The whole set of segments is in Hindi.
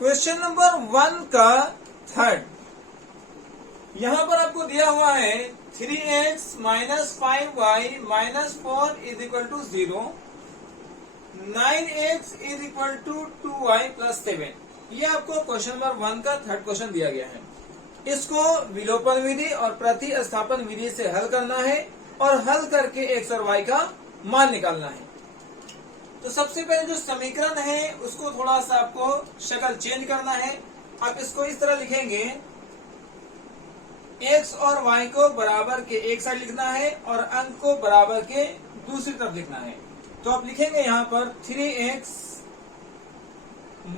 क्वेश्चन नंबर 1 का थर्ड, यहां पर आपको दिया हुआ है 3x minus 5y minus 4 is equal to 0, 9x is equal to 2y plus 7। ये आपको क्वेश्चन नंबर 1 का थर्ड क्वेश्चन दिया गया है। इसको विलोपन विधि और प्रतिस्थापन विधि से हल करना है और हल करके x और y का मान निकालना है। तो सबसे पहले जो समीकरण है उसको थोड़ा सा आपको शक्ल चेंज करना है। आप इसको इस तरह लिखेंगे, x और y को बराबर के एक साइड लिखना है और अंक को बराबर के दूसरी तरफ लिखना है। तो आप लिखेंगे यहां पर 3x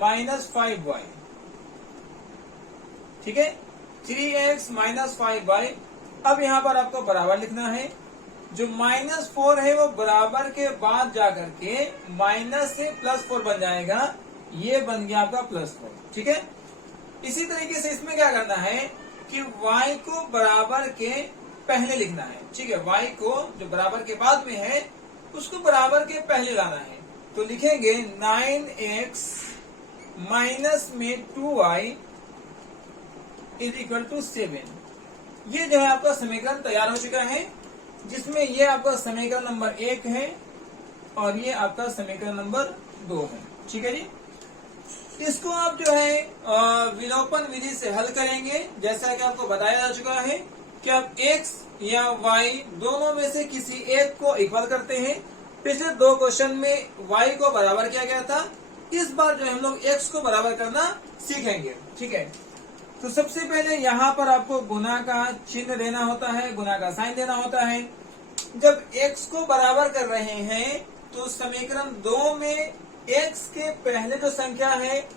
माइनस 5y, ठीक है, 3x माइनस 5y। अब यहां पर आपको बराबर लिखना है। जो -4 है वो बराबर के बाद जाकर के माइनस से +4 बन जाएगा, ये बन गया आपका +4, ठीक है। इसी तरीके से इसमें क्या करना है कि y को बराबर के पहले लिखना है, ठीक है। y को जो बराबर के बाद में है उसको बराबर के पहले लाना है। तो लिखेंगे 9x माइनस में 2y इज इक्वल टू 7। ये जो है आपका समीकरण तैयार हो चुका है, जिसमें ये आपका समीकरण नंबर 1 है और ये आपका समीकरण नंबर 2 है, ठीक है जी। इसको आप जो है विलोपन विधि से हल करेंगे, जैसा कि आपको बताया जा चुका है कि आप x या y दोनों में से किसी एक को इक्वल करते हैं। पिछले 2 क्वेश्चन में y को बराबर किया गया था, इस बार जो हम लोग x को बराबर करना सीखेंगे, ठीक है। तो सबसे पहले यहाँ पर आपको गुना का चिन्ह देना होता है, गुना का साइन देना होता है। जब x को बराबर कर रहे हैं तो समीकरण 2 में x के पहले जो संख्या है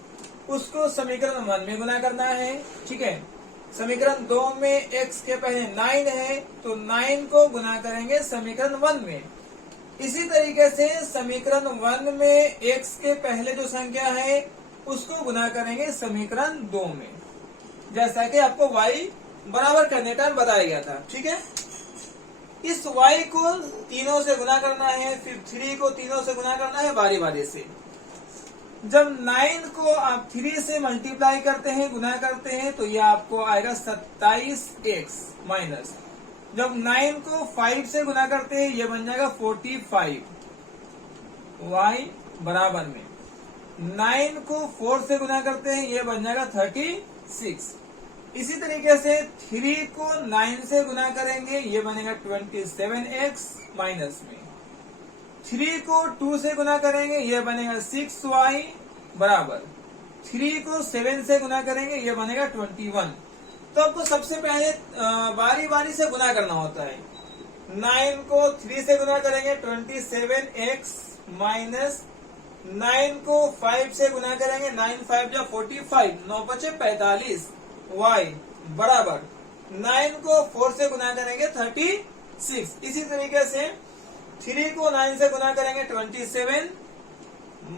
उसको समीकरण 1 में गुना करना है, ठीक है। समीकरण 2 में x के पहले 9 है तो 9 को गुना करेंगे समीकरण 1 में। इसी तरीके से समीकरण 1 में x के पहले जो संख्या है उसको गुना करेंगे समीकरण 2 में, जैसा कि आपको y बराबर करने टाइम बताया गया था, ठीक है। इस y को तीनों से गुना करना है, फिर 3 को तीनों से गुना करना है बारी बारी से। जब 9 को आप 3 से मल्टीप्लाई करते हैं, गुना करते हैं, तो यह आपको आएगा 27x माइनस। जब 9 को 5 से गुना करते हैं यह बन जाएगा 45 y बराबर में। 9 को 4 से गुना करते हैं यह बन जाएगा 36। इसी तरीके से 3 को 9 से गुना करेंगे ये बनेगा 27x माइनस में। 3 को 2 से गुना करेंगे ये बनेगा 6y बराबर। 3 को 7 से गुना करेंगे ये बनेगा 21। तो आपको सबसे पहले बारी बारी से गुना करना होता है। 9 को 3 से गुना करेंगे 27x माइनस। 9 को 5 से गुना करेंगे 9 5 जा 45, 9 5 45 y बराबर। 9 को 4 से गुना करेंगे 36। इसी तरीके से 3 को 9 से गुना करेंगे 27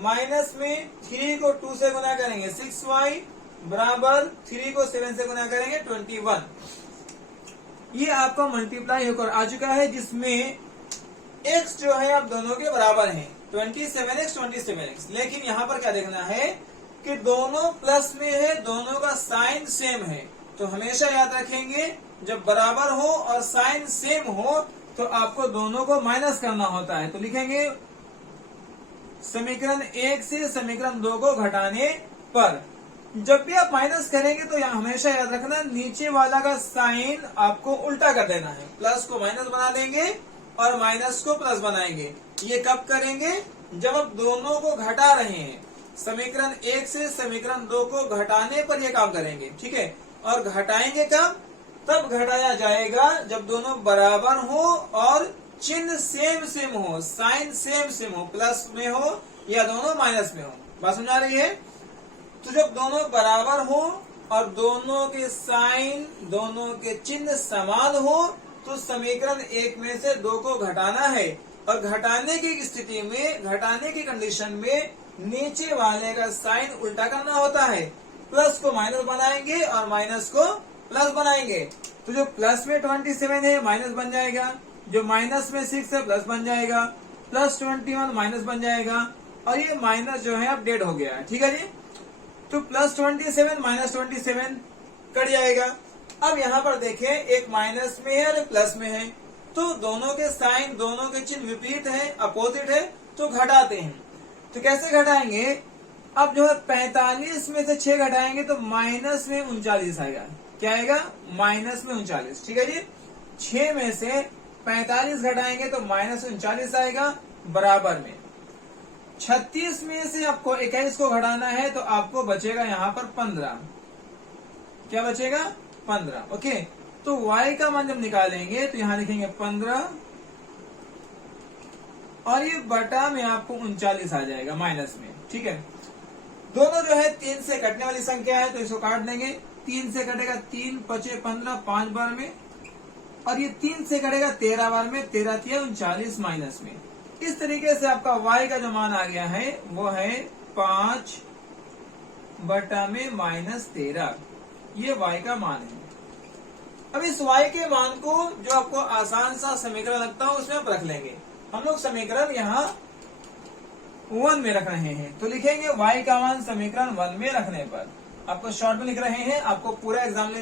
माइनस में 3 को 2 से गुना करेंगे 6y बराबर। 3 को 7 से गुना करेंगे 21। ये आपका मल्टीप्लाई होकर आ चुका है, जिसमें x जो है आप दोनों के बराबर हैं 27x। लेकिन यहाँ पर क्या देखना है कि दोनों प्लस में है, दोनों का साइन सेम है। तो हमेशा याद रखेंगे जब बराबर हो और साइन सेम हो तो आपको दोनों को माइनस करना होता है। तो लिखेंगे समीकरण 1 से समीकरण 2 को घटाने पर। जब भी आप माइनस करेंगे तो यहाँ हमेशा याद रखना नीचे वाला का साइन आपको उल्टा कर देना है। प्लस को माइनस बना देंगे और माइनस को प्लस बनाएंगे। ये कब करेंगे? जब आप दोनों को घटा रहे हैं। समीकरण 1 से समीकरण 2 को घटाने पर यह काम करेंगे, ठीक है। और घटाएंगे कब? तब घटाया जाएगा जब दोनों बराबर हो और चिन्ह सेम हो, साइन सेम हो, प्लस में हो या दोनों माइनस में हो। बात समझ आ रही है? तो जब दोनों बराबर हो और दोनों के साइन, दोनों के चिन्ह समान हो तो समीकरण 1 में से 2 को घटाना है। और घटाने की स्थिति में, घटाने की कंडीशन में नीचे वाले का साइन उल्टा करना होता है। प्लस को माइनस बनाएंगे और माइनस को प्लस बनाएंगे। तो जो प्लस में 27 है माइनस बन जाएगा, जो माइनस में 6 है प्लस बन जाएगा, प्लस 21 माइनस बन जाएगा और ये माइनस जो है अपडेट हो गया है, ठीक है जी। तो +27 -27 कट जाएगा। अब यहाँ पर देखें, एक माइनस में है और एक प्लस में है, तो दोनों के साइन, दोनों के चिन्ह विपरीत है, अपोजिट है, तो घटाते हैं। तो कैसे घटाएंगे? अब जो है 45 में से 6 घटाएंगे तो माइनस में 39 आएगा। क्या आएगा? माइनस में 39। ठीक है जी। 6 में से 45 घटाएंगे तो माइनस 39 आएगा, बराबर में 36 में से आपको 21 को घटाना है तो आपको बचेगा यहाँ पर 15। क्या बचेगा? 15। ओके, तो y का मान जब निकालेंगे तो यहाँ लिखेंगे 15 और ये बटा में आपको 39 आ जाएगा माइनस में। ठीक है, दोनों जो है 3 से कटने वाली संख्या है तो इसको काट देंगे। 3 से कटेगा 3 पचे 15 5 बार में, और ये 3 से कटेगा 13 बार में, 13 3 39 माइनस में। इस तरीके से आपका y का जो मान आ गया है वो है 5 बटा में -13। ये y का मान है। अब इस y के मान को जो आपको आसान सा समीकरण लगता हो उसमें आप रख लेंगे। हम लोग समीकरण यहाँ 1 में रख रहे हैं, तो लिखेंगे y का मान समीकरण 1 में रखने पर, आपको शॉर्ट में लिख रहे हैं, आपको पूरा एग्जाम में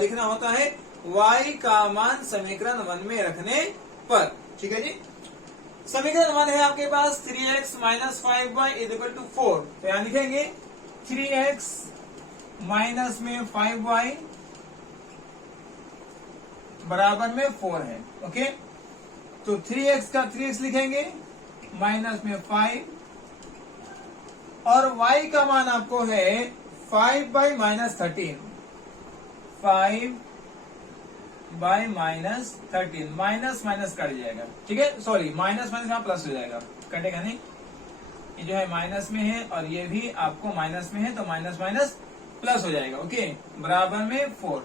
लिखना होता है y का मान समीकरण 1 में रखने पर। ठीक है जी। समीकरण 1 है आपके पास 3x - 5y = 4, तो यहाँ लिखेंगे 3x माइनस में 5y बराबर में 4 है। ओके, तो 3x का 3x लिखेंगे माइनस में 5, और y का मान आपको है 5/-13, 5/-13, माइनस माइनस कट जाएगा। ठीक है, सॉरी माइनस माइनस यहाँ प्लस हो जाएगा, कटेगा नहीं। ये जो है माइनस में है और ये भी आपको माइनस में है, तो माइनस माइनस प्लस हो जाएगा। ओके, बराबर में 4,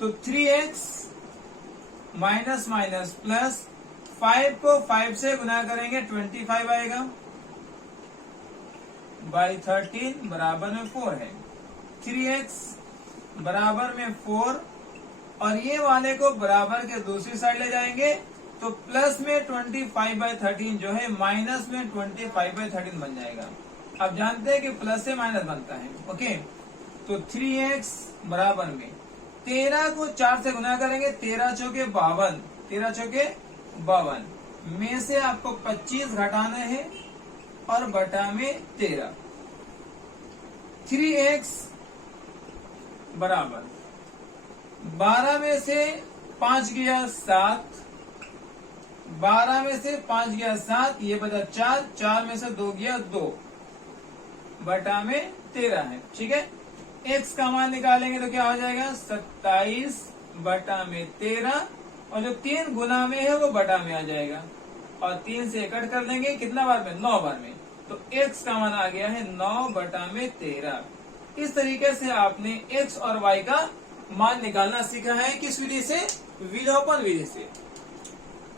तो 3x माइनस माइनस प्लस 5 को 5 से गुना करेंगे 25 आएगा, बाई 13 बराबर में 4 है। 3x बराबर में 4, और ये वाले को बराबर के दूसरी साइड ले जाएंगे तो प्लस में 25/13 जो है माइनस में 25/13 बन जाएगा। आप जानते हैं कि प्लस से माइनस बनता है। ओके, तो 3x बराबर में 13 को 4 से गुना करेंगे, 13 चौके 52, 13 चौके 52 में से आपको 25 घटाना है और बटा में 13। 3x बराबर 12 में से 5 गया 7, 12 में से 5 गया 7, ये बचा 4, 4 में से 2 गया 2, बटा में 13 है। ठीक है, x का मान निकालेंगे तो क्या हो जाएगा 27 बटा में 13, और जो 3 गुना में है वो बटा में आ जाएगा, और 3 से कट कर देंगे, कितना बार में? 9 बार में, तो x का मान आ गया है 9 बटा में 13। इस तरीके से आपने x और y का मान निकालना सीखा है। किस विधि से? विलोपन विधि से।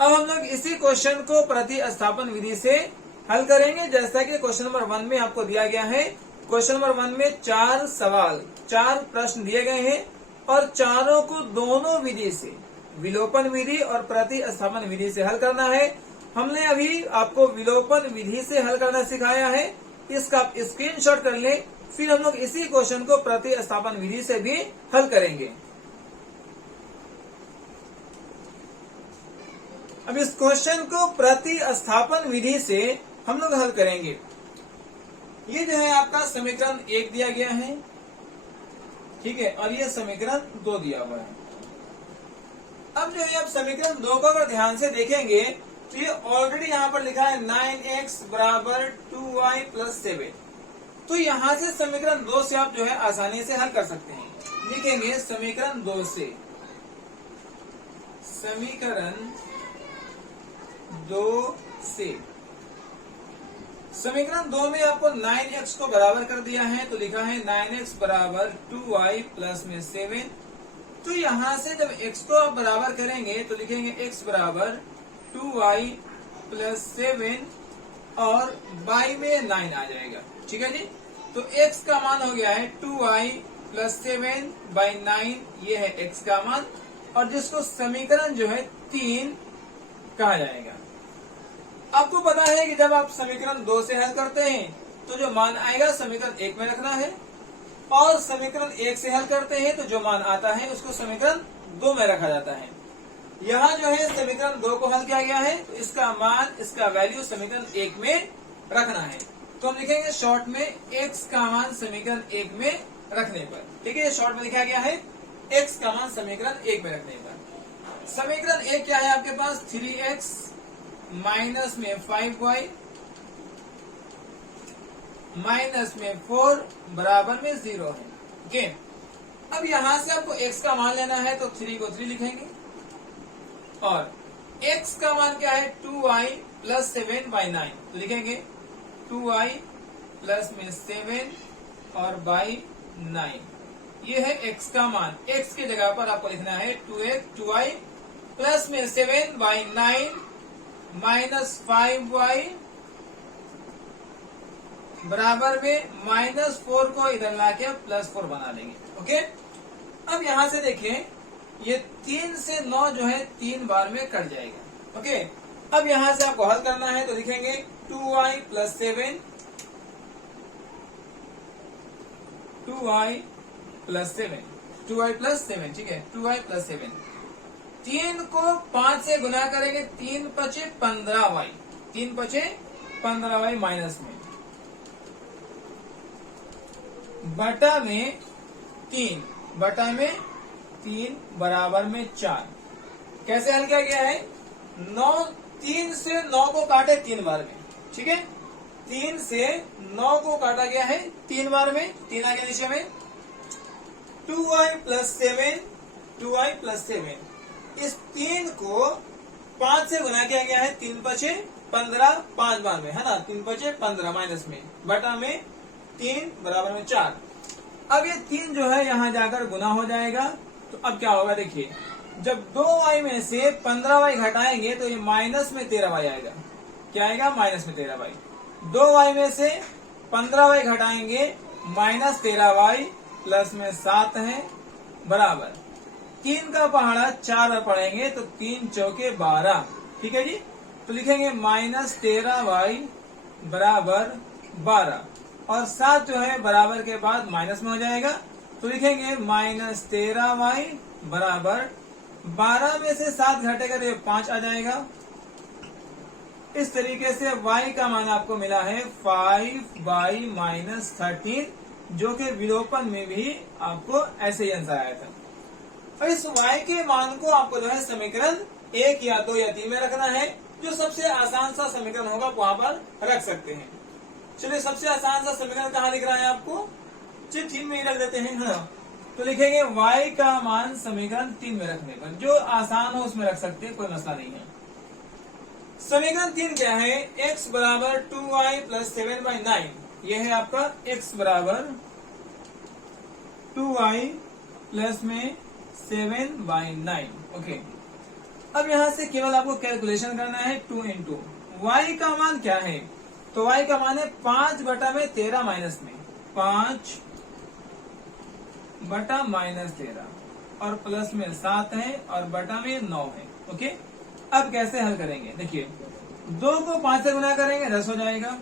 अब हम लोग इसी क्वेश्चन को प्रतिस्थापन विधि से हल करेंगे, जैसा कि क्वेश्चन नंबर 1 में आपको दिया गया है। क्वेश्चन नंबर 1 में 4 सवाल, 4 प्रश्न दिए गए हैं, और चारों को दोनों विधि से, विलोपन विधि और प्रतिस्थापन विधि से हल करना है। हमने अभी आपको विलोपन विधि से हल करना सिखाया है, इसका आप स्क्रीनशॉट कर लें, फिर हम लोग इसी क्वेश्चन को प्रतिस्थापन विधि से भी हल करेंगे। अब इस क्वेश्चन को प्रतिस्थापन विधि से हम लोग हल करेंगे। ये जो है आपका समीकरण 1 दिया गया है, ठीक है, और ये समीकरण 2 दिया हुआ है। अब जो है आप समीकरण 2 को अगर ध्यान से देखेंगे तो ये ऑलरेडी यहाँ पर लिखा है 9x बराबर 2y + 7, तो यहाँ से समीकरण 2 से आप जो है आसानी से हल कर सकते हैं। लिखेंगे समीकरण 2 से, समीकरण 2 से, समीकरण 2 में आपको 9x को बराबर कर दिया है, तो लिखा है 9x बराबर 2y प्लस में 7। तो यहाँ से जब x को आप बराबर करेंगे तो लिखेंगे x बराबर 2y प्लस 7 और y में 9 आ जाएगा। ठीक है जी, तो x का मान हो गया है 2y प्लस 7/9, ये है x का मान, और जिसको समीकरण जो है 3 कहा जाएगा। आपको पता है कि जब आप समीकरण 2 से हल करते हैं तो जो मान आएगा समीकरण 1 में रखना है, और समीकरण 1 से हल करते हैं तो जो मान आता है उसको समीकरण 2 में रखा जाता है। यहाँ जो है समीकरण 2 को हल किया गया है, तो इसका मान, इसका वैल्यू समीकरण 1 में रखना है। तो हम लिखेंगे शॉर्ट में x का मान समीकरण 1 में रखने पर। ठीक है, शॉर्ट में लिखा गया है x का मान समीकरण 1 में रखने पर। समीकरण 1 क्या है आपके पास, 3x माइनस में 5y माइनस में 4 बराबर में 0 है। ओके, अब यहां से आपको x का मान लेना है, तो 3 को 3 लिखेंगे, और x का मान क्या है, 2y प्लस 7/9, तो लिखेंगे 2y प्लस में 7 और बाई 9, ये है x का मान। x की जगह पर आपको लिखना है 2y प्लस में 7/9 माइनस 5y बराबर में -4 को इधर लाके +4 बना देंगे। ओके, अब यहां से देखिए ये 3 से 9 जो है 3 बार में कट जाएगा। ओके, अब यहां से आपको हल करना है, तो लिखेंगे 2y plus 7, 2y plus 7, 2y plus 7, ठीक है, 2y प्लस 7। 3 को 5 से गुना करेंगे, 3 पचे 15y, 3 पचे 15y माइनस में बटा में 3, बटा में 3 बराबर में 4। कैसे हल किया गया है, 3 से 9 को काटे 3 बार में। ठीक है, 3 से 9 को काटा गया है 3 बार में, 3 आगे नीचे में 2y प्लस 7, 2y प्लस 7। इस 3 को 5 से गुना किया गया है, 3 पचे 15, 5 बार में, है ना, 3 पचे 15 माइनस में बटा में 3 बराबर में 4। अब ये 3 जो है यहाँ जाकर गुना हो जाएगा, तो अब क्या होगा देखिए, जब 2y में से 15y घटाएंगे तो ये माइनस में 13y आएगा। क्या आएगा, माइनस में 13y। 2y में से 15y घटाएंगे माइनस 13y प्लस में 7 है बराबर 3 का पहाड़ा 4 पढ़ेंगे तो 3 चौके 12। ठीक है जी, तो लिखेंगे माइनस 13y बराबर 12, और 7 जो है बराबर के बाद माइनस में हो जाएगा, तो लिखेंगे माइनस 13y बराबर 12 में से 7 घटेगा तो 5 आ जाएगा। इस तरीके से y का मान आपको मिला है 5y माइनस 13, जो कि विलोपन में भी आपको ऐसे ही आंसर आया था। और इस y के मान को आपको जो है समीकरण 1 या 2 या 3 में रखना है। जो सबसे आसान सा समीकरण होगा वहां पर रख सकते हैं। चलिए, सबसे आसान सा समीकरण कहाँ लिख रहा है आपको, चलिए 3 में ही रख देते हैं, है ना। तो लिखेंगे y का मान समीकरण 3 में रखने पर, जो आसान हो उसमें रख सकते हैं, कोई मसला नहीं है। समीकरण 3 क्या है, x बराबर 2y प्लस 7/9, यह है आपका x बराबर 2y प्लस में 7/9। ओके, अब यहां से केवल आपको कैलकुलेशन करना है 2 इंटू y का मान क्या है, तो y का मान है 5 बटा में 13 माइनस में 5 बटा माइनस 13 और प्लस में 7 है और बटा में 9 है। ओके, अब कैसे हल करेंगे, देखिए 2 को 5 से गुना करेंगे 10 हो जाएगा,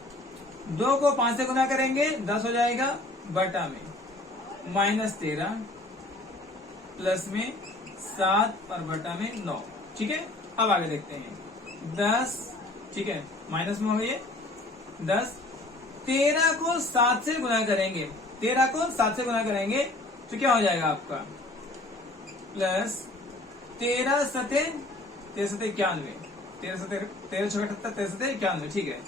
2 को 5 से गुना करेंगे 10 हो जाएगा, बटा में माइनस 13 प्लस में 7 और बटा में 9। ठीक है, अब आगे देखते हैं 10, ठीक है, माइनस में हो गए 10, 13 को 7 से गुना करेंगे, 13 को 7 से गुना करेंगे तो क्या हो जाएगा आपका, प्लस 13 सते 91, 13 91, ठीक है,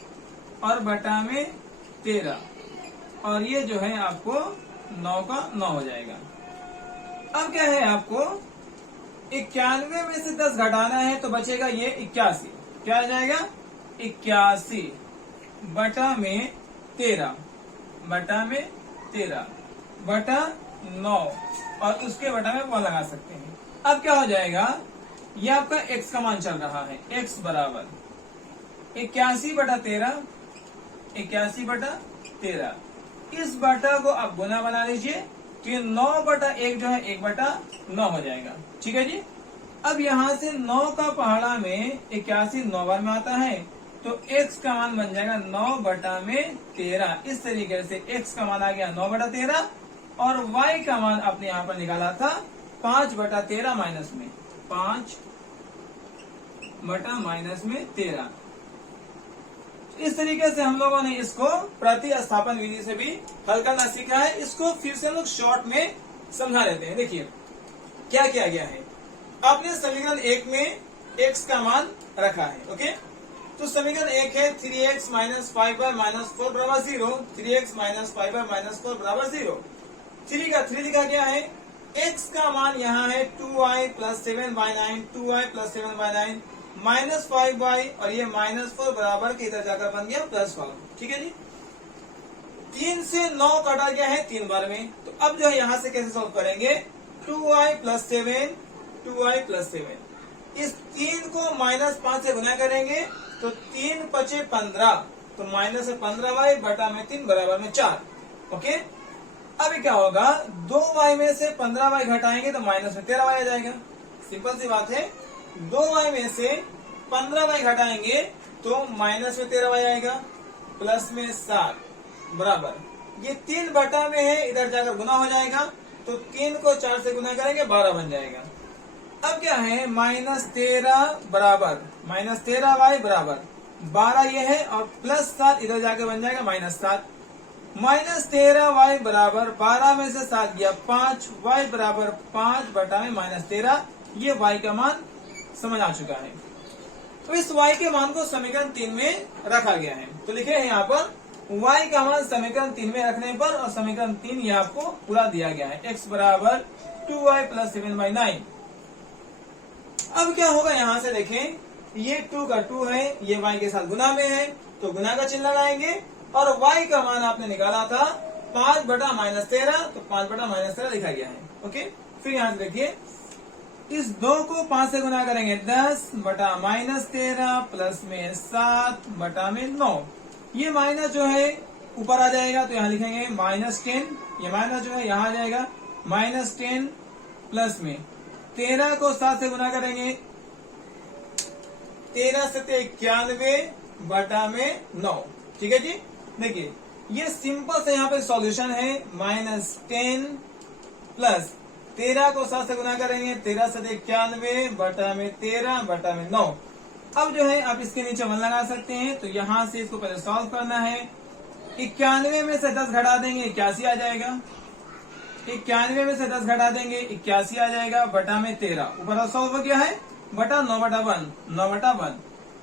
और बटा में 13, और ये जो है आपको 9 का 9 हो जाएगा। अब क्या है, आपको 91 में से 10 घटाना है तो बचेगा ये 81, क्या आ जाएगा 81 बटा में 13 बटा में 13 बटा 9 और उसके बटा में 1 लगा सकते हैं। अब क्या हो जाएगा, ये आपका x का मान चल रहा है, x बराबर 81 बटा 13, 81 बटा 13। इस बटा को आप गुना बना लीजिए तो ये 9 बटा 1 जो है 1 बटा 9 हो जाएगा। ठीक है जी, अब यहाँ से 9 का पहाड़ा में 81 9 बार में आता है, तो x का मान बन जाएगा 9/13। इस तरीके से x का मान आ गया 9/13 और y का मान आपने यहाँ पर निकाला था 5/13 माइनस में 5/-13। इस तरीके से हम लोगों ने इसको प्रतिस्थापन विधि से भी हल करना सीखा है। इसको फिर से हम लोग शॉर्ट में समझा लेते हैं। देखिए क्या किया गया है। आपने समीकरण 1 में x का मान रखा है। ओके, तो समीकरण 1 है 3x माइनस 5y माइनस 4 बराबर 0। 3x माइनस 5y माइनस 4 बराबर 0। 3 लिखा गया है। x का मान यहाँ है 2y plus 7/9, 2y plus 7/9 minus 5y और ये -4 बराबर के इधर जाकर बन गया +5। ठीक है जी। 3 से 9 काटा गया है 3 बार में, तो अब जो है यहाँ से कैसे सॉल्व करेंगे। 2y प्लस 7, 2y प्लस 7, इस 3 को -5 से गुना करेंगे तो 3 × 15, तो -15y बटा में 3 बराबर में 4। ओके, अभी क्या होगा 2y में से 15y घटाएंगे तो -13y आ जाएगा। सिंपल सी बात है। 2y में से 15y घटाएंगे तो -13y आएगा, प्लस में 7 बराबर ये 3 बटा में है, इधर जाकर गुना हो जाएगा तो 3 को 4 से गुना करेंगे 12 बन जाएगा। अब क्या है -13 बराबर -13y बराबर 12 ये है और +7 इधर जाकर बन जाएगा -7। -13y बराबर 12 में से 7 गया 5, y बराबर 5 बटा में -13। ये y का मान समझ आ चुका है। तो इस y के मान को समीकरण 3 में रखा गया है। तो लिखे हैं यहाँ पर y का मान समीकरण 3 में रखने पर, और समीकरण 3 ये आपको पूरा दिया गया है। x बराबर 2y प्लस 7/9। अब क्या होगा यहाँ से देखें, ये 2 का 2 है, ये y के साथ गुना में है तो गुना का चिन्ह लगाएंगे, और y का मान आपने निकाला था 5/-13, तो 5/-13 लिखा गया है। ओके, फिर यहाँ से देखिए इस 2 को 5 से गुना करेंगे 10/-13 प्लस में 7 बटा में 9। ये माइनस जो है ऊपर आ जाएगा तो यहाँ लिखेंगे -10, ये माइनस जो है यहाँ आ जाएगा -10 प्लस में 13 को 7 से गुना करेंगे 13 × 7 = 91 बटा में 9। ठीक है जी। देखिए ये सिंपल से यहाँ पे सॉल्यूशन है। -10 प्लस 13 को 7 से गुना करेंगे 13 × 7 = 91 बटा में 13 बटा में 9। अब जो है आप इसके नीचे 1 लगा सकते हैं, तो यहाँ से इसको पहले सॉल्व करना है। 91 में से 10 घटा देंगे 81 आ जाएगा। 91 में से 10 घटा देंगे 81 आ जाएगा बटा में 13। ऊपर सॉल्व हो गया है बटा 9/1, 9/1।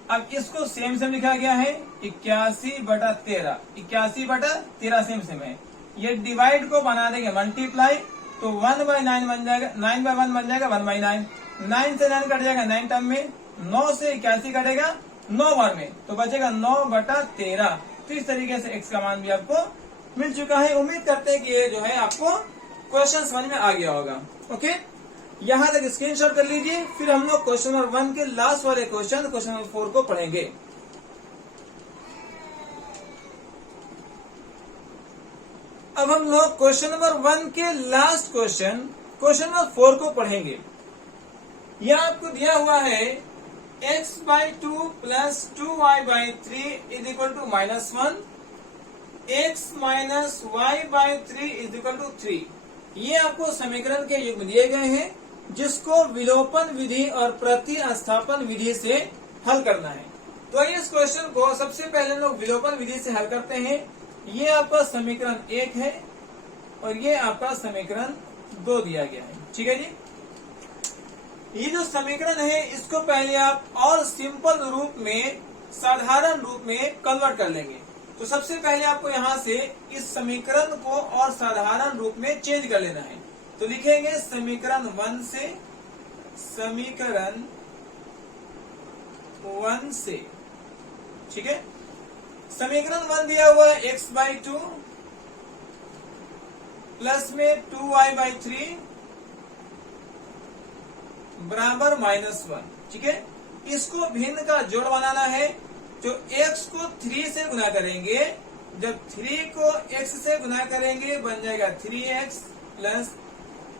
अब इसको सेम लिखा गया है 81/13, 81/13 सेम है। ये डिवाइड को बना देंगे मल्टीप्लाई, तो 1/9 बन जाएगा, 9/1 बन जाएगा 1/9। 9 से 9 कट जाएगा 9 टर्म में, 9 से 81 कटेगा 9 बार में, तो बचेगा 9/13। तो इस तरीके से x का मान भी आपको मिल चुका है। उम्मीद करते हैं कि ये जो है आपको क्वेश्चन समझ में आ गया होगा। ओके, यहाँ तक स्क्रीनशॉट कर लीजिए। फिर हम लोग क्वेश्चन नंबर 1 के लास्ट वाले क्वेश्चन नंबर 4 को पढ़ेंगे। अब हम लोग क्वेश्चन नंबर 1 के लास्ट क्वेश्चन नंबर 4 को पढ़ेंगे। यह आपको दिया हुआ है x/2 plus 2y/3 = -1, x minus y/3 = 3। ये आपको समीकरण के युग्म दिए गए हैं, जिसको विलोपन विधि और प्रतिस्थापन विधि से हल करना है। तो इस क्वेश्चन को सबसे पहले लोग विलोपन विधि से हल करते हैं। ये आपका समीकरण 1 है और ये आपका समीकरण 2 दिया गया है। ठीक है जी। ये जो समीकरण है इसको पहले आप और सिंपल रूप में, साधारण रूप में कन्वर्ट कर लेंगे। तो सबसे पहले आपको यहाँ से इस समीकरण को और साधारण रूप में चेंज कर लेना है। तो लिखेंगे समीकरण 1 से, समीकरण 1 से। ठीक है, समीकरण 1 दिया हुआ है x/2 प्लस में 2y/3 बराबर -1। ठीक है, इसको भिन्न का जोड़ बनाना है। जो x को 3 से गुना करेंगे, जब 3 को x से गुना करेंगे बन जाएगा 3x, प्लस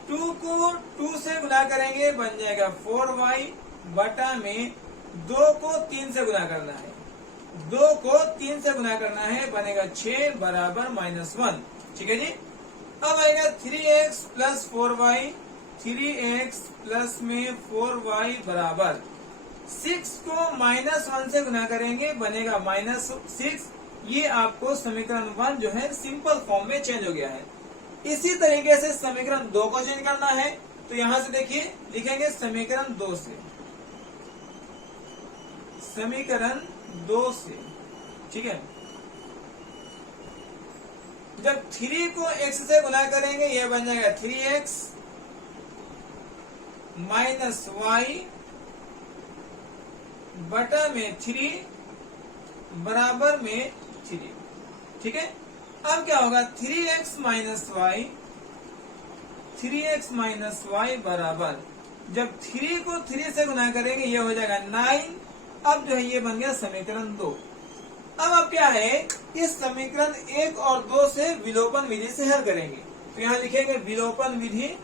2 को 2 से गुना करेंगे बन जाएगा 4y बटा में 2 को 3 से गुना करना है 2 को 3 से गुना करना है, बनेगा 6 बराबर -1। ठीक है जी। अब आएगा 3x plus 4y, 3x plus में 4y बराबर 6 को -1 से गुना करेंगे, बनेगा -6। ये आपको समीकरण 1 जो है सिंपल फॉर्म में चेंज हो गया है। इसी तरीके से समीकरण 2 को चेंज करना है, तो यहां से देखिए लिखेंगे समीकरण 2 से, समीकरण 2 से। ठीक है, जब 3 को x से गुना करेंगे यह बन जाएगा 3x माइनस वाई बटा में 3 बराबर में 3। ठीक है, अब क्या होगा 3x minus Y, 3x minus Y बराबर, जब 3 को 3 से गुना करेंगे ये हो जाएगा 9। अब जो है ये बन गया समीकरण 2। अब क्या है, इस समीकरण 1 और 2 से विलोपन विधि से हल करेंगे, तो यहां लिखेंगे विलोपन विधि,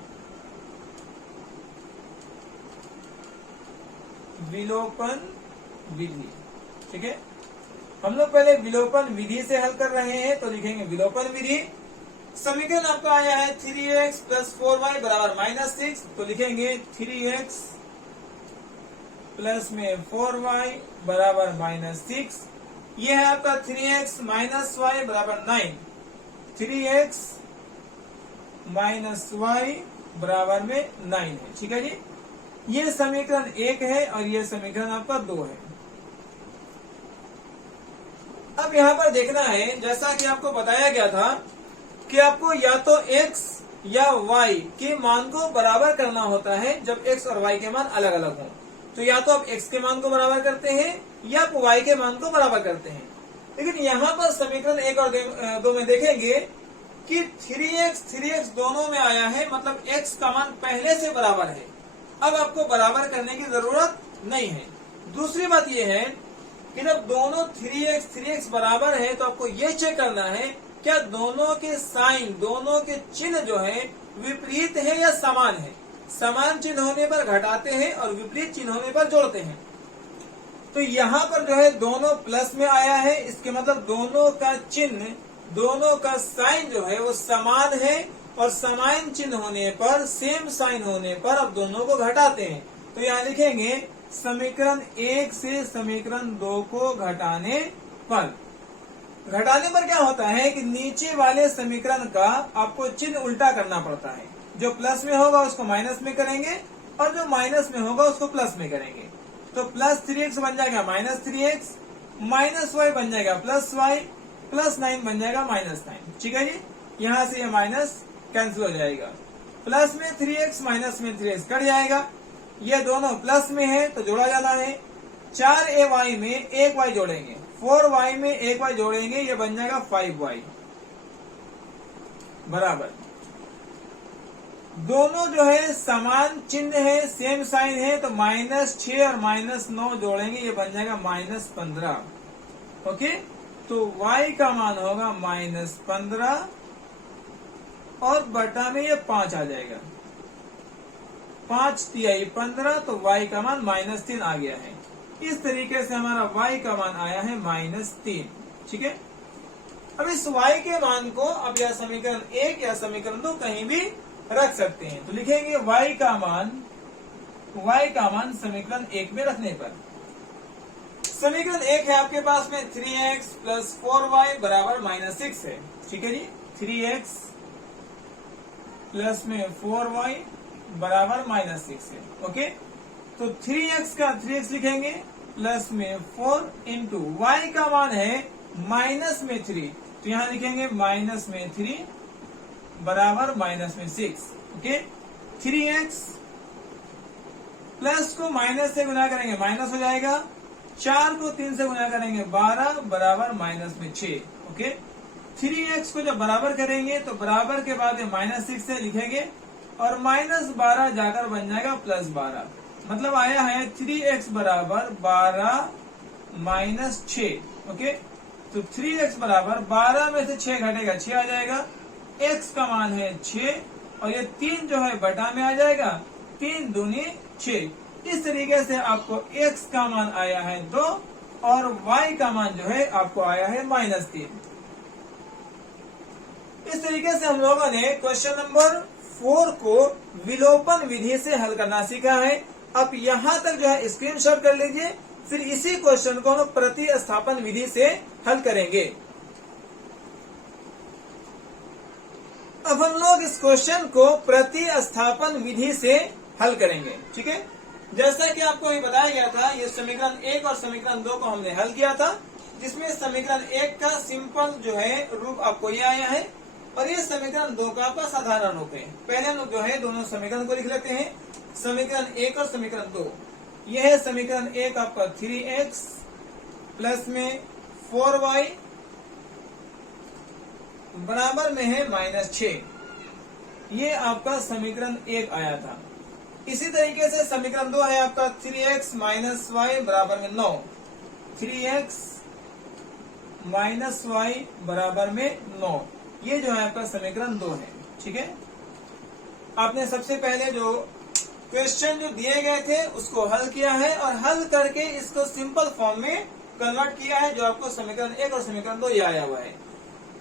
विलोपन विधि। ठीक है, हम लोग पहले विलोपन विधि से हल कर रहे हैं, तो लिखेंगे विलोपन विधि। समीकरण आपका आया है 3x प्लस 4y बराबर -6, तो लिखेंगे 3x प्लस में 4y बराबर -6। ये है आपका 3x माइनस वाई बराबर 9, 3x माइनस वाई बराबर में 9 है। ठीक है जी, ये समीकरण 1 है और ये समीकरण आपका 2 है। अब यहाँ पर देखना है, जैसा कि आपको बताया गया था कि आपको या तो x या y के मान को बराबर करना होता है जब x और y के मान अलग अलग हों। तो या तो आप x के मान को बराबर करते हैं या आप y के मान को बराबर करते हैं। लेकिन यहाँ पर समीकरण 1 और 2 में देखेंगे कि 3x दोनों में आया है, मतलब x का मान पहले से बराबर है। अब आपको बराबर करने की जरूरत नहीं है। दूसरी बात यह है कि जब दोनों 3x बराबर है तो आपको ये चेक करना है क्या दोनों के साइन, दोनों के चिन्ह जो है विपरीत है या समान है। समान चिन्ह होने पर घटाते हैं और विपरीत चिन्ह होने पर जोड़ते हैं। तो यहाँ पर जो है दोनों प्लस में आया है, इसके मतलब दोनों का चिन्ह, दोनों का साइन जो है वो समान है, और समान चिन्ह होने पर, सेम साइन होने पर अब दोनों को घटाते हैं। तो यहाँ लिखेंगे समीकरण 1 से समीकरण 2 को घटाने पर। घटाने पर क्या होता है कि नीचे वाले समीकरण का आपको चिन्ह उल्टा करना पड़ता है। जो प्लस में होगा उसको माइनस में करेंगे और जो माइनस में होगा उसको प्लस में करेंगे। तो प्लस 3x बन जाएगा -3x, माइनस वाई बन जाएगा प्लस वाई, प्लस 9 बन जाएगा -9। ठीक है जी, यहाँ से ये माइनस कैंसिल हो जाएगा। प्लस में 3x माइनस में 3x कट जाएगा। ये दोनों प्लस में है तो जोड़ा जाना है। 4ay में 1y जोड़ेंगे, 4y में 1y जोड़ेंगे, ये बन जाएगा 5y बराबर। दोनों जो है समान चिन्ह है, सेम साइन है, तो -6 और -9 जोड़ेंगे, ये बन जाएगा -15। ओके, तो y का मान होगा -15 और बटा में ये 5 आ जाएगा। 5 तिहाई 15, तो y का मान -3 आ गया है। इस तरीके से हमारा y का मान आया है -3। ठीक है, अब इस y के मान को अब या समीकरण 1 या समीकरण 2 कहीं भी रख सकते हैं। तो लिखेंगे y का मान समीकरण 1 में रखने पर। समीकरण 1 है आपके पास में 3x प्लस 4y बराबर -6 है। ठीक है जी, 3x प्लस में 4y बराबर -6 है। ओके, तो 3x का 3x लिखेंगे प्लस में 4 इंटू y का मान है माइनस में 3, तो यहाँ लिखेंगे माइनस में 3 बराबर -6। ओके, 3x प्लस को माइनस से गुना करेंगे माइनस हो जाएगा, 4 को 3 से गुना करेंगे 12 बराबर -6। ओके, 3x को जब बराबर करेंगे तो बराबर के बाद -6 से लिखेंगे और -12 जाकर बन जाएगा +12, मतलब आया है 3x बराबर 12 -6। ओके, तो 3x बराबर 12 में से 6 घटेगा 6 आ जाएगा, x का मान है 6 और ये 3 जो है बटा में आ जाएगा, 3 दूनी 6। इस तरीके से आपको x का मान आया है 2 और y का मान जो है आपको आया है -3। इस तरीके से हम लोगों ने क्वेश्चन नंबर 4 को विलोपन विधि से हल करना सीखा है। अब यहाँ तक जो है स्क्रीनशॉट कर लीजिए, फिर इसी क्वेश्चन को हम प्रतिस्थापन विधि से हल करेंगे। अब हम लोग इस क्वेश्चन को प्रतिस्थापन विधि से हल करेंगे। ठीक है, जैसा कि आपको अभी बताया गया था, ये समीकरण 1 और समीकरण 2 को हमने हल किया था, जिसमें समीकरण 1 का सिंपल जो है रूप आपको ये आया है और ये समीकरण 2 का आपका साधारण रूप है। पहले हम जो है दोनों समीकरण को लिख लेते हैं, समीकरण 1 और समीकरण 2। यह है समीकरण 1 आपका 3x प्लस में 4y बराबर में है -6। ये आपका समीकरण 1 आया था। इसी तरीके से समीकरण 2 है आपका 3x माइनस y बराबर में 9। 3x माइनस y बराबर में 9, ये जो है आपका समीकरण 2 है। ठीक है, आपने सबसे पहले जो क्वेश्चन जो दिए गए थे उसको हल किया है और हल करके इसको सिंपल फॉर्म में कन्वर्ट किया है, जो आपको समीकरण 1 और समीकरण 2 ये आया हुआ है।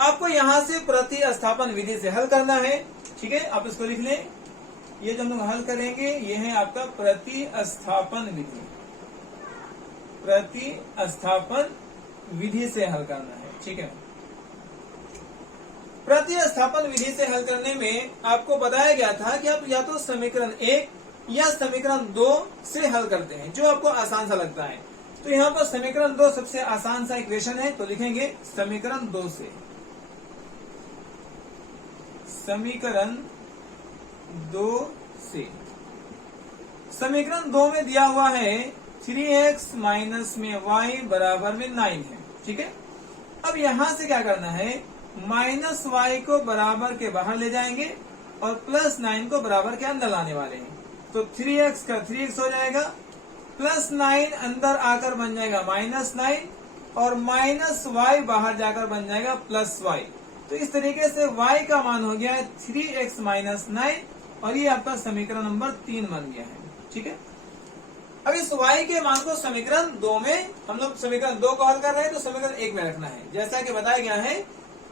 आपको यहाँ से प्रतिस्थापन विधि से हल करना है। ठीक है, आप इसको लिख लें। ये जो हम लोग हल करेंगे ये है आपका प्रतिस्थापन विधि। प्रतिस्थापन विधि से हल करना है। ठीक है, प्रतिस्थापन विधि से हल करने में आपको बताया गया था कि आप या तो समीकरण 1 या समीकरण 2 से हल करते हैं, जो आपको आसान सा लगता है। तो यहाँ पर समीकरण 2 सबसे आसान सा इक्वेशन है, तो लिखेंगे समीकरण 2 से। समीकरण 2 से समीकरण 2 में दिया हुआ है 3x माइनस में y बराबर में 9 है। ठीक है, अब यहां से क्या करना है, माइनस y को बराबर के बाहर ले जाएंगे और प्लस 9 को बराबर के अंदर लाने वाले हैं। तो 3x का 3x हो जाएगा, प्लस 9 अंदर आकर बन जाएगा -9 और माइनस y बाहर जाकर बन जाएगा प्लस y। तो इस तरीके से y का मान हो गया है 3x माइनस 9 और ये आपका समीकरण नंबर 3 बन गया है। ठीक है, अब इस y के मान को समीकरण 2 में, हम लोग समीकरण 2 को हल कर रहे हैं तो समीकरण 1 में रखना है। जैसा कि बताया गया है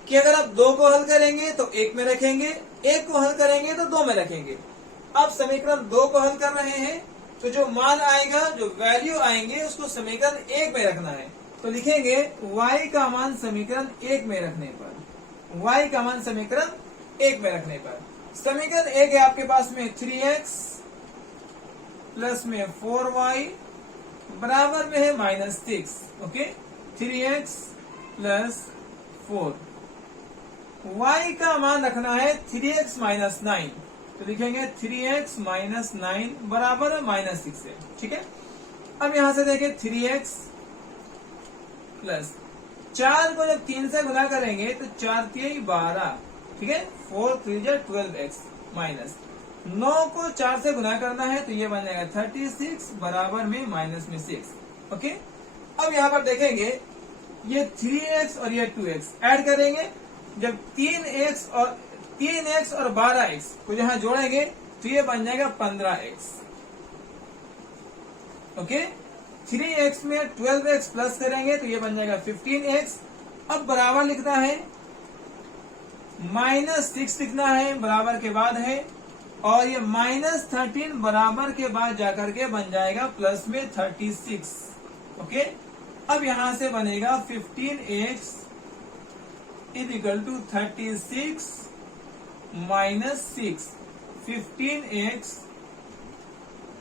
कि अगर आप 2 को हल करेंगे तो 1 में रखेंगे, 1 को हल करेंगे तो 2 में रखेंगे। आप समीकरण 2 को हल कर रहे हैं तो जो मान आएगा, जो वैल्यू आएंगे, उसको समीकरण 1 में रखना है। तो लिखेंगे y का मान समीकरण 1 में रखने पर, y का मान समीकरण 1 में रखने पर, समीकरण 1 है आपके पास में 3x प्लस में 4y बराबर में है -6। ओके, 3x प्लस 4, y का मान रखना है 3x माइनस 9, तो लिखेंगे 3x माइनस 9 बराबर है -6 है। ठीक है, अब यहां से देखें 3x प्लस 4 को जब 3 से गुना करेंगे तो 4 3 12। ठीक है, 4 3 12x माइनस 9 को 4 से गुना करना है तो ये बन जाएगा 36 बराबर में -6। ओके, अब यहाँ पर देखेंगे ये 3x और ये 2x ऐड करेंगे, जब 3x और 12x को जहां जोड़ेंगे तो ये बन जाएगा 15x। ओके, 3x में 12x प्लस करेंगे तो ये बन जाएगा 15x। अब बराबर लिखना है, -6 लिखना है, बराबर के बाद है, और ये -13 बराबर के बाद जाकर के बन जाएगा प्लस में 36। ओके, अब यहां से बनेगा 15x is equal to 36 minus 6। 15x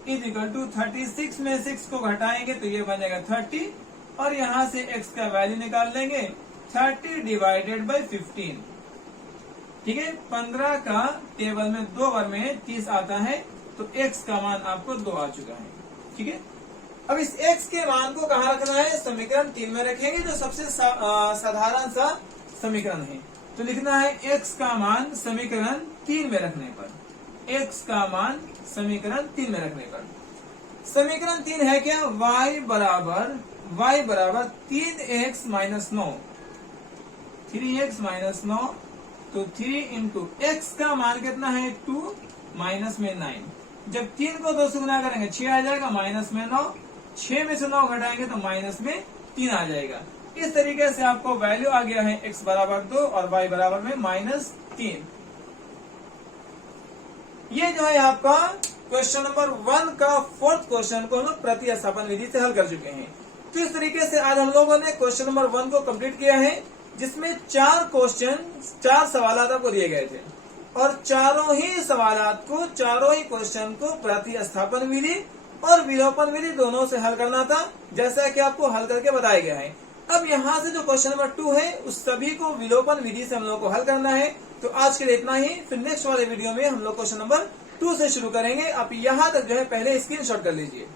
is equal to 36 में 6 को घटाएंगे तो ये बन जाएगा 30 और यहां से x का वैल्यू निकाल लेंगे 30 डिवाइडेड बाई 15। ठीक है, 15 का टेबल में 2 बार में 30 आता है तो x का मान आपको 2 आ चुका है। ठीक है, अब इस x के मान को कहाँ रखना है, समीकरण 3 में रखेंगे, जो सबसे साधारण सा समीकरण है। तो लिखना है x का मान समीकरण 3 में रखने पर, x का मान समीकरण 3 में रखने पर, समीकरण 3 है क्या, y बराबर 3x माइनस 9, 3x माइनस 9, तो 3 इंटू एक्स का मान कितना है 2 माइनस में 9। जब 3 को 2 से गुना करेंगे 6 आ जाएगा, माइनस में 9, 6 में से 9 घटाएंगे तो माइनस में 3 आ जाएगा। इस तरीके से आपको वैल्यू आ गया है x बराबर 2 और y बराबर में -3। ये जो है आपका क्वेश्चन नंबर 1 का 4th क्वेश्चन को हम लोग प्रतिस्थापन विधि से हल कर चुके हैं। तो इस तरीके से आज हम लोगों ने क्वेश्चन नंबर 1 को कंप्लीट किया है, जिसमें 4 सवाल आपको दिए गए थे और चारों ही क्वेश्चन को प्रतिस्थापन विधि और विलोपन विधि दोनों से हल करना था, जैसा कि आपको हल करके बताया गया है। अब यहाँ से जो क्वेश्चन नंबर 2 है उस सभी को विलोपन विधि से हम लोग को हल करना है। तो आज के लिए इतना ही, फिर नेक्स्ट वाले वीडियो में हम लोग क्वेश्चन नंबर 2 से शुरू करेंगे। आप यहाँ तक जो है पहले स्क्रीनशॉट कर लीजिए।